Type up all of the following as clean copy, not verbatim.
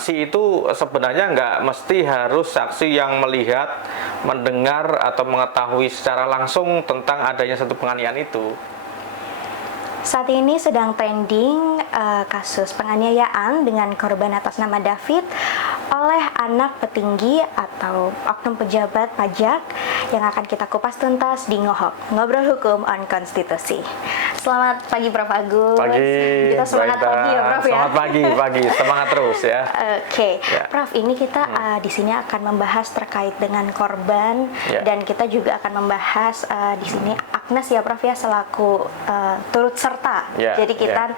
saksi itu sebenarnya nggak mesti harus saksi yang melihat, mendengar, atau mengetahui secara langsung tentang adanya satu penganiayaan itu. Saat ini sedang trending kasus penganiayaan dengan korban atas nama David oleh anak petinggi atau oknum pejabat pajak yang akan kita kupas tuntas di Ngobrol Hukum on Konstitusi. Selamat pagi Prof. Agus. Pagi. Kita semangat pagi ya Prof ya. Selamat pagi, semangat terus ya. Oke, Ya. Prof, ini kita di sini akan membahas terkait dengan korban dan kita juga akan membahas di sini Agnes ya Prof ya selaku turut serta. Jadi kita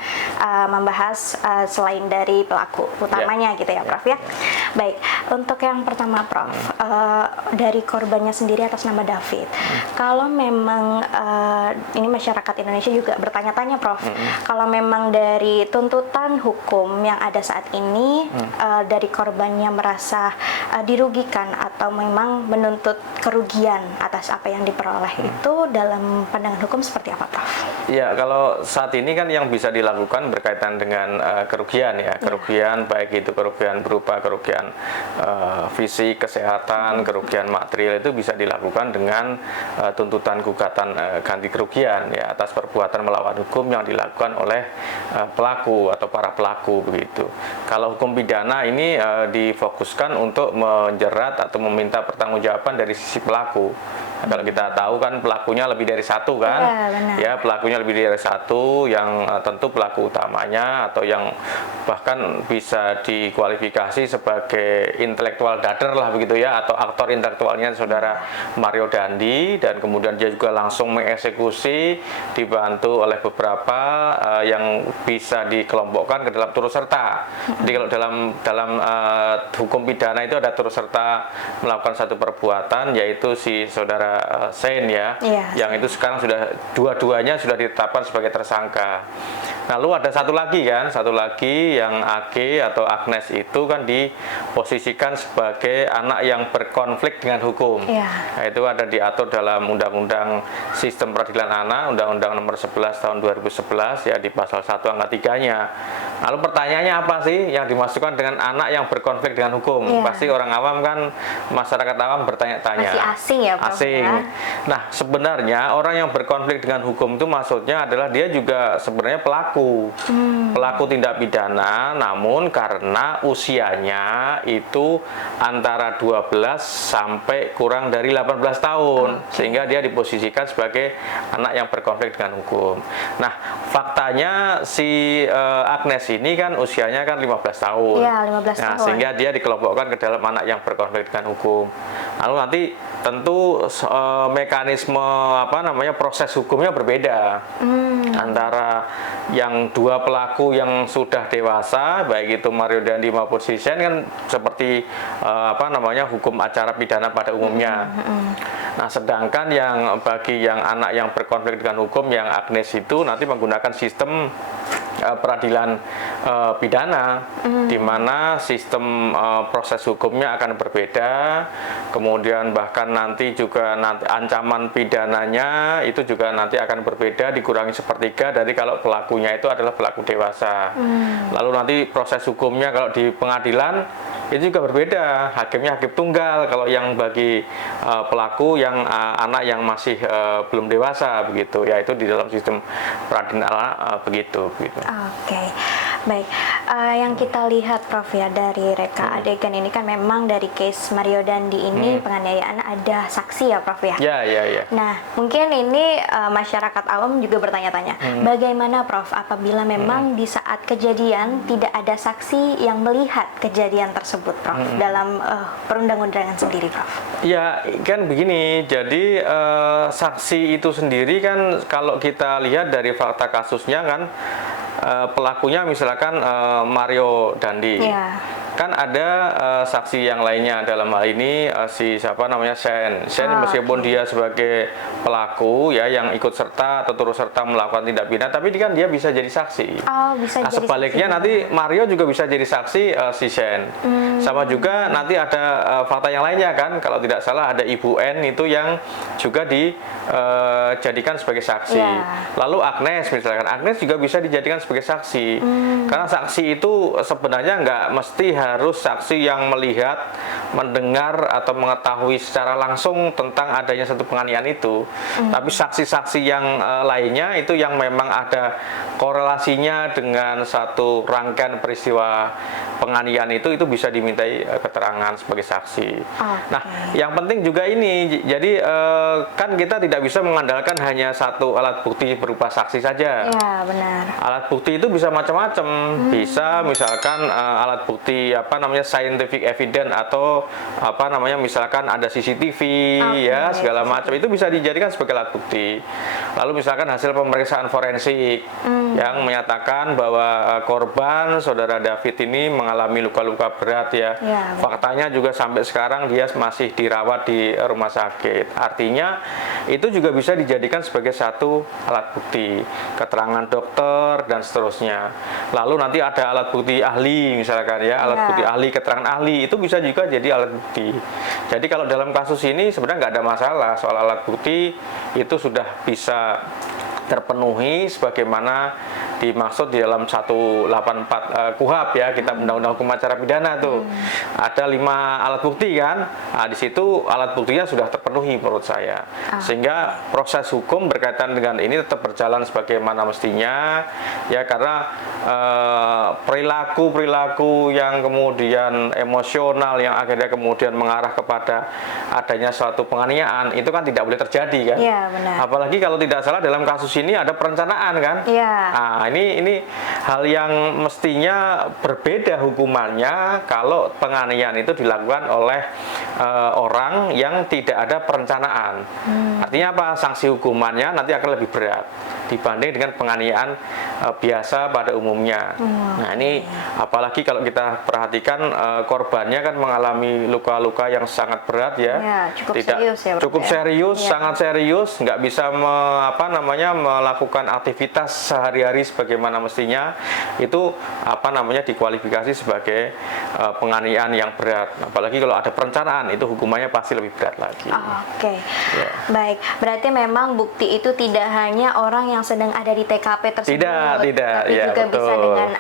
membahas selain dari pelaku utamanya gitu ya Prof ya. Baik, untuk yang pertama Prof, dari korbannya sendiri atas nama David. Kalau memang ini masyarakat Indonesia juga bertanya-tanya Prof, kalau memang dari tuntutan hukum yang ada saat ini dari korbannya merasa dirugikan atau memang menuntut kerugian atas apa yang diperoleh itu dalam pandangan hukum seperti apa Prof? Ya, kalau saat ini kan yang bisa dilakukan berkaitan dengan kerugian ya, kerugian baik itu kerugian berupa kerugian fisik, kesehatan, kerugian material itu bisa dilakukan dengan tuntutan gugatan ganti kerugian ya atas perbuatan melawan hukum yang dilakukan oleh pelaku atau para pelaku begitu. Kalau hukum pidana ini difokuskan untuk menjerat atau meminta pertanggungjawaban dari sisi pelaku. Nah, kalau kita tahu kan pelakunya lebih dari satu kan, ya pelakunya lebih dari satu yang tentu pelaku utamanya atau yang bahkan bisa dikualifikasi sebagai intelektual dader lah begitu ya, atau aktor intelektualnya saudara Mario Dandi, dan kemudian dia juga langsung mengeksekusi dibantu oleh beberapa yang bisa dikelompokkan ke dalam turut serta. Jadi kalau dalam hukum pidana itu ada turut serta melakukan satu perbuatan, yaitu si saudara Sen ya, yang itu sekarang sudah dua-duanya sudah ditetapkan sebagai tersangka. Lalu ada satu lagi yang AG atau Agnes itu kan diposisikan sebagai anak yang berkonflik dengan hukum. Nah, itu ada diatur dalam Undang-Undang Sistem Peradilan Anak, Undang-Undang Nomor 11 Tahun 2011 ya, di pasal 1 angka 3-nya. Lalu pertanyaannya apa sih yang dimasukkan dengan anak yang berkonflik dengan hukum? Pasti orang awam kan, masyarakat awam bertanya-tanya. Masih asing ya Prof? Asing. Nah, sebenarnya orang yang berkonflik dengan hukum itu maksudnya adalah dia juga sebenarnya pelaku tindak pidana, namun karena usianya itu antara 12 sampai kurang dari 18 tahun, sehingga dia diposisikan sebagai anak yang berkonflik dengan hukum. Nah, faktanya si Agnes ini kan usianya kan 15 tahun. Iya, 15 nah, tahun. sehingga dia dikelompokkan ke dalam anak yang berkonflik dengan hukum. Lalu nanti tentu mekanisme proses hukumnya berbeda antara yang dua pelaku yang sudah dewasa, baik itu Mario Dandi maupun si Sen kan seperti hukum acara pidana pada umumnya. Nah, sedangkan bagi yang anak yang berkonflik dengan hukum yang Agnes itu nanti menggunakan sistem peradilan pidana, di mana sistem proses hukumnya akan berbeda, kemudian bahkan nanti ancaman pidananya itu juga nanti akan berbeda, dikurangi sepertiga dari kalau pelakunya itu adalah pelaku dewasa. Lalu nanti proses hukumnya kalau di pengadilan itu juga berbeda, hakimnya hakim tunggal kalau yang bagi pelaku yang anak yang masih belum dewasa begitu, yaitu di dalam sistem peradilan anak begitu. Oke, baik. Yang kita lihat Prof ya dari reka adegan ini kan memang dari case Mario Dandi ini penganiayaan ada saksi ya Prof ya? Ya. Nah, mungkin ini masyarakat awam juga bertanya-tanya, bagaimana Prof apabila memang di saat kejadian tidak ada saksi yang melihat kejadian tersebut Prof dalam perundang-undangan sendiri Prof? Ya, kan begini, jadi saksi itu sendiri kan kalau kita lihat dari fakta kasusnya kan pelakunya misalkan Mario Dandi. Kan ada saksi yang lainnya dalam hal ini Sen. Meskipun dia sebagai pelaku ya yang ikut serta atau turut serta melakukan tindak pidana, tapi kan dia bisa jadi saksi. Sebaliknya saksi nanti Mario juga bisa jadi saksi si Sen. Sama juga nanti ada fakta yang lainnya kan, kalau tidak salah ada Ibu N itu yang juga dijadikan sebagai saksi. Lalu Agnes misalkan, Agnes juga bisa dijadikan sebagai saksi. Karena saksi itu sebenarnya nggak mesti harus saksi yang melihat, mendengar atau mengetahui secara langsung tentang adanya satu penganiayaan itu. Tapi saksi-saksi yang lainnya itu yang memang ada korelasinya dengan satu rangkaian peristiwa penganiayaan itu bisa dimintai keterangan sebagai saksi. Nah, yang penting juga ini, jadi kan kita tidak bisa mengandalkan hanya satu alat bukti berupa saksi saja. Ya, benar. Alat bukti itu bisa macam-macam. Bisa misalkan alat bukti scientific evidence atau misalkan ada CCTV ya segala macam, itu bisa dijadikan sebagai alat bukti. Lalu misalkan hasil pemeriksaan forensik yang menyatakan bahwa korban saudara David ini mengalami luka-luka berat ya. Faktanya juga sampai sekarang dia masih dirawat di rumah sakit. Artinya itu juga bisa dijadikan sebagai satu alat bukti, keterangan dokter dan seterusnya. Lalu nanti ada alat bukti ahli misalkan ya, alat bukti ahli, keterangan ahli itu bisa juga jadi alat bukti. Jadi kalau dalam kasus ini sebenarnya nggak ada masalah soal alat bukti, itu sudah bisa terpenuhi sebagaimana dimaksud di dalam 184 KUHP ya, kita Undang-Undang Hukum Acara Pidana tuh. Ada 5 alat bukti kan. Nah, di situ alat buktinya sudah terpenuhi menurut saya. Sehingga proses hukum berkaitan dengan ini tetap berjalan sebagaimana mestinya ya, karena perilaku-perilaku yang kemudian emosional yang akhirnya kemudian mengarah kepada adanya suatu penganiayaan itu kan tidak boleh terjadi kan. Iya, benar. Apalagi kalau tidak salah dalam kasus ini ada perencanaan kan. Iya. Nah, ini hal yang mestinya berbeda hukumannya kalau penganiayaan itu dilakukan oleh orang yang tidak ada perencanaan. Artinya apa? Sanksi hukumannya nanti akan lebih berat dibanding dengan penganiayaan biasa pada umumnya. Nah, ini apalagi kalau kita perhatikan korbannya kan mengalami luka-luka yang sangat berat ya. Cukup serius ya. Cukup serius, sangat serius, nggak bisa melakukan aktivitas sehari-hari sebagaimana mestinya. Itu dikualifikasi sebagai penganiayaan yang berat. Apalagi kalau ada perencanaan, itu hukumannya pasti lebih berat lagi. Baik, berarti memang bukti itu tidak hanya orang yang sedang ada di TKP tersebut, tidak, tapi ya, juga betul. bisa dengan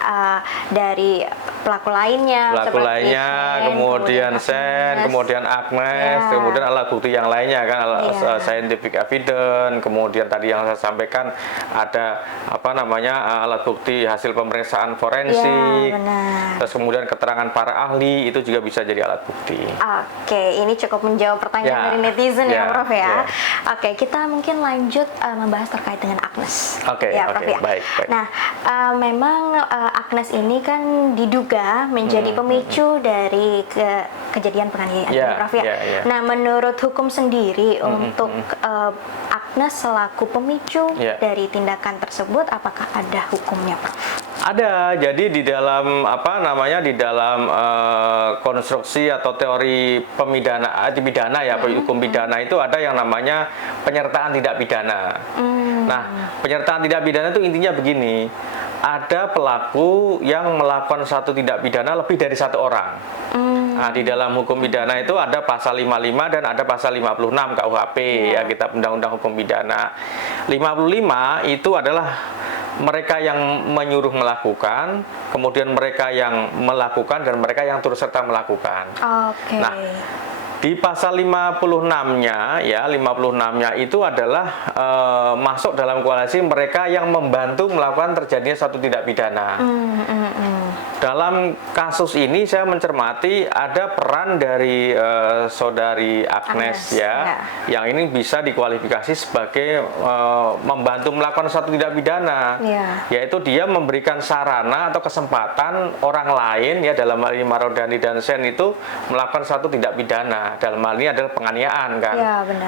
dari pelaku lainnya, kemudian Sen, kemudian Agnes, kemudian alat bukti yang lainnya kan, scientific evidence, kemudian tadi yang saya sampaikan ada alat bukti hasil pemeriksaan forensik, terus kemudian keterangan para ahli itu juga bisa jadi alat bukti. Ini cukup menjawab pertanyaan dari netizen ya, Prof ya. Kita mungkin lanjut membahas terkait dengan Agnes. Prof ya. Baik. Nah, memang Agnes ini kan diduga menjadi pemicu dari kejadian penganiayaan, Prof ya. Nah, menurut hukum sendiri untuk Agnes selaku pemicu dari tindakan tersebut, apakah ada hukumnya, Prof? Ada. Jadi di dalam konstruksi atau teori pidana ya, hukum pidana itu ada yang namanya penyertaan tidak pidana. Nah, penyertaan tidak pidana itu intinya begini. Ada pelaku yang melakukan satu tindak pidana lebih dari satu orang. Nah, di dalam hukum pidana itu ada pasal 55 dan ada pasal 56 KUHP ya, Kitab Undang-Undang Hukum Pidana. 55 itu adalah mereka yang menyuruh melakukan, kemudian mereka yang melakukan, dan mereka yang turut serta melakukan. Nah, di pasal 56-nya ya, 56-nya itu adalah masuk dalam koalisi mereka yang membantu melakukan terjadinya satu tindak pidana. Dalam kasus ini saya mencermati ada peran dari saudari Agnes ya, yang ini bisa dikualifikasi sebagai membantu melakukan satu tindak pidana, yaitu dia memberikan sarana atau kesempatan orang lain ya, dalam hal ini Marodani dan Sen itu melakukan satu tindak pidana. Dalam hal ini adalah penganiayaan kan.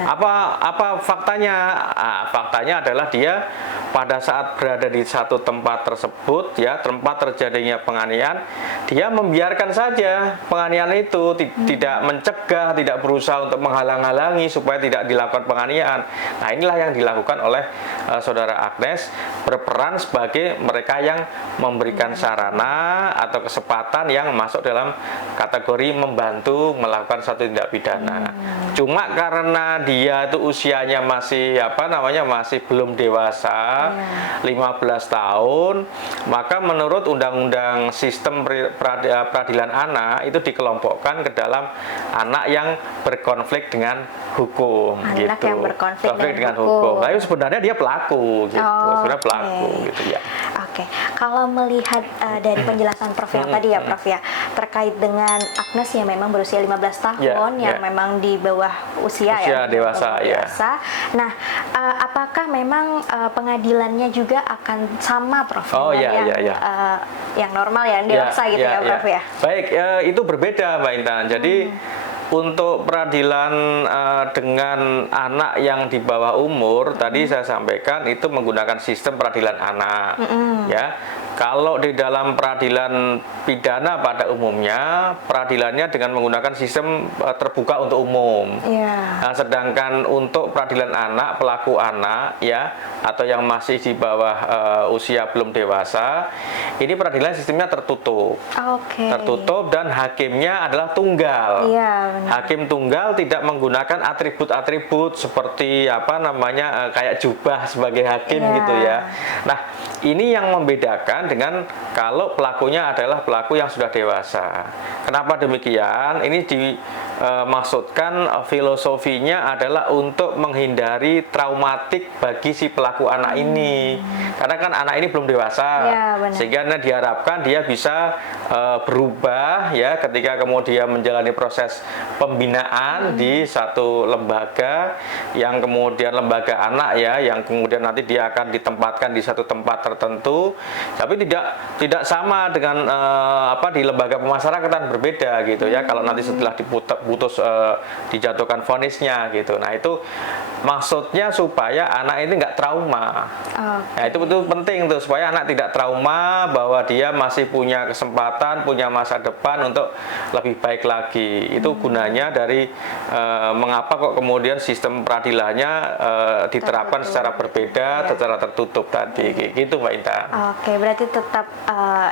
Apa faktanya? Faktanya adalah dia pada saat berada di satu tempat tersebut ya, tempat terjadinya penganiayaan, dia membiarkan saja penganiayaan itu, tidak mencegah, tidak berusaha untuk menghalang-halangi supaya tidak dilakukan penganiayaan. Nah, inilah yang dilakukan oleh saudara Agnes, berperan sebagai mereka yang memberikan sarana atau kesempatan yang masuk dalam kategori membantu melakukan satu tindak pidana. Cuma karena dia itu usianya masih masih belum dewasa, 15 tahun, maka menurut Undang-Undang sistem peradilan anak itu dikelompokkan ke dalam anak yang berkonflik dengan hukum. Anak gitu. yang berkonflik dengan hukum. Tapi sebenarnya dia pelaku gitu. Sebenarnya pelaku gitu ya. Oke. Kalau melihat dari penjelasan Prof yang tadi ya Prof ya, terkait dengan Agnes yang memang berusia 15 tahun yang memang di bawah usia ya dewasa ya. Nah, apakah memang pengadilannya juga akan sama Prof? Yang normal ya, yang dewasa gitu ya Prof ya. Baik, itu berbeda Mbak Intan. Jadi untuk peradilan dengan anak yang di bawah umur tadi saya sampaikan itu menggunakan sistem peradilan anak ya. Kalau di dalam peradilan pidana pada umumnya peradilannya dengan menggunakan sistem terbuka untuk umum. Nah, sedangkan untuk peradilan anak, pelaku anak ya atau yang masih di bawah usia belum dewasa, ini peradilan sistemnya tertutup. Tertutup dan hakimnya adalah tunggal. Hakim tunggal tidak menggunakan atribut-atribut seperti kayak jubah sebagai hakim gitu ya. Nah, ini yang membedakan dengan kalau pelakunya adalah pelaku yang sudah dewasa. Kenapa demikian? Ini dimaksudkan filosofinya adalah untuk menghindari traumatik bagi si pelaku anak ini. Karena kan anak ini belum dewasa, sehingga diharapkan dia bisa berubah ya ketika kemudian menjalani proses pembinaan di satu lembaga yang kemudian lembaga anak ya, yang kemudian nanti dia akan ditempatkan di satu tempat tertentu, tapi tidak sama dengan di lembaga pemasyarakatan, berbeda gitu ya. Kalau nanti setelah diputus dijatuhkan vonisnya gitu. Nah, itu maksudnya supaya anak ini nggak trauma. Nah, itu betul penting tuh supaya anak tidak trauma bahwa dia masih punya kesempatan, punya masa depan untuk lebih baik lagi. Itu gunanya dari mengapa kok kemudian sistem peradilannya diterapkan secara berbeda, secara tertutup tadi gitu Mbak Intan. Oke, berarti tetap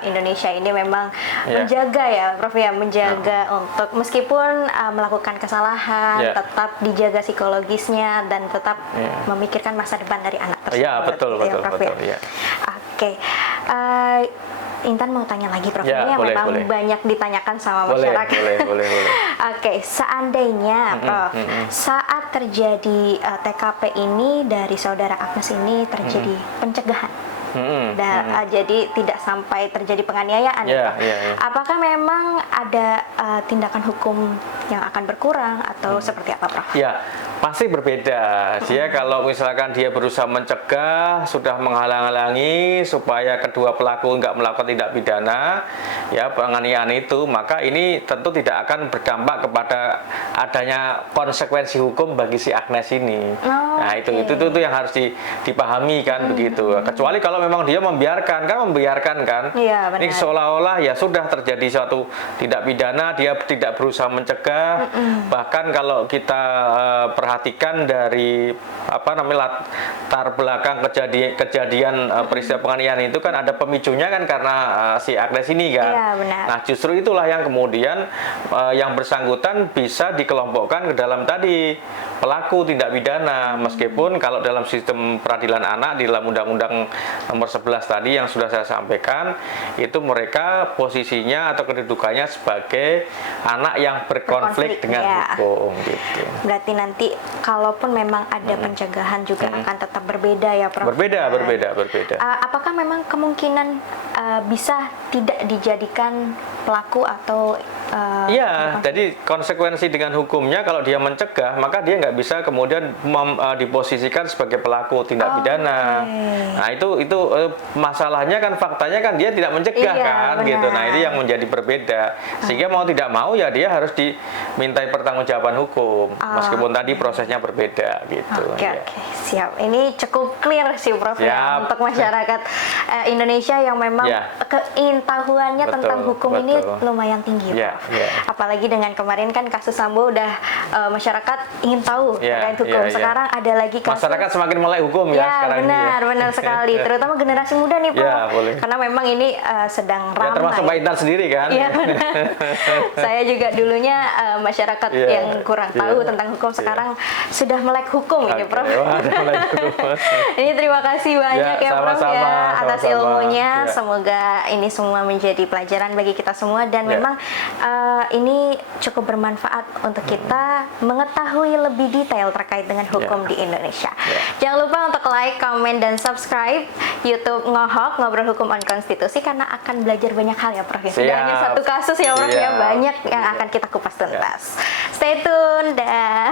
Indonesia ini memang menjaga ya Prof ya, menjaga untuk meskipun melakukan kesalahan tetap dijaga psikologisnya dan tetap memikirkan masa depan dari anak tersebut. Iya, betul. Oke. Intan mau tanya lagi Prof, ini yang memang banyak ditanyakan sama masyarakat. Boleh. Oke, seandainya Prof, saat terjadi TKP ini dari saudara Agnes ini terjadi pencegahan, jadi tidak sampai terjadi penganiayaan, apakah memang ada tindakan hukum yang akan berkurang atau seperti apa Prof? Ya, pasti berbeda. Dia kalau misalkan dia berusaha mencegah, sudah menghalang-halangi supaya kedua pelaku nggak melakukan tindak pidana, ya penganiayaan itu, maka ini tentu tidak akan berdampak kepada adanya konsekuensi hukum bagi si Agnes ini. Nah, itu yang harus dipahami kan begitu. Kecuali kalau memang dia membiarkan kan. Ini seolah-olah ya sudah terjadi suatu tindak pidana, dia tidak berusaha mencegah. Bahkan kalau kita perhatikan dari latar belakang kejadian peristiwa penganiayaan itu kan ada pemicunya kan karena si Agnes ini kan. Nah, justru itulah yang kemudian yang bersangkutan bisa dikelompokkan ke dalam tadi pelaku tindak pidana, meskipun kalau dalam sistem peradilan anak di dalam Undang-Undang nomor 11 tadi yang sudah saya sampaikan, itu mereka posisinya atau kedudukannya sebagai anak yang berkonflik dengan hukum gitu. Berarti nanti kalaupun memang ada pencegahan juga akan tetap berbeda ya Prof? Berbeda. Apakah memang kemungkinan bisa tidak dijadikan pelaku atau jadi konsekuensi dengan hukumnya kalau dia mencegah, maka dia nggak bisa kemudian diposisikan sebagai pelaku tindak pidana. Nah, itu masalahnya kan, faktanya kan dia tidak mencegah kan gitu. Nah, ini yang menjadi berbeda. Sehingga mau tidak mau ya dia harus dimintai pertanggungjawaban hukum, meskipun tadi prosesnya berbeda gitu. Oke, siap. Ini cukup clear sih Prof ya untuk masyarakat Indonesia yang memang keingintahuannya tentang hukum ini lumayan tinggi Prof. Apalagi dengan kemarin kan kasus Sambo udah masyarakat ingin tahu terkait hukum. Sekarang ada lagi kasus masyarakat semakin melek hukum ya sekarang benar sekali. Terutama generasi muda nih Prof. Karena memang ini sedang ramai. Termasuk Pak Intan sendiri kan? Iya benar. Saya juga dulunya masyarakat yang kurang tahu tentang hukum, sekarang sudah melek hukum ini Prof. Ini terima kasih banyak ya Prof ya atas ilmunya. Semoga ini semua menjadi pelajaran bagi kita semua dan memang ini cukup bermanfaat untuk kita mengetahui lebih detail terkait dengan hukum di Indonesia. Jangan lupa untuk like, comment, dan subscribe YouTube Ngohok, Ngobrol Hukum on Konstitusi, karena akan belajar banyak hal ya Prof. Tidak hanya satu kasus ya Prof ya, banyak yang akan kita kupas tuntas. Stay tune, dah.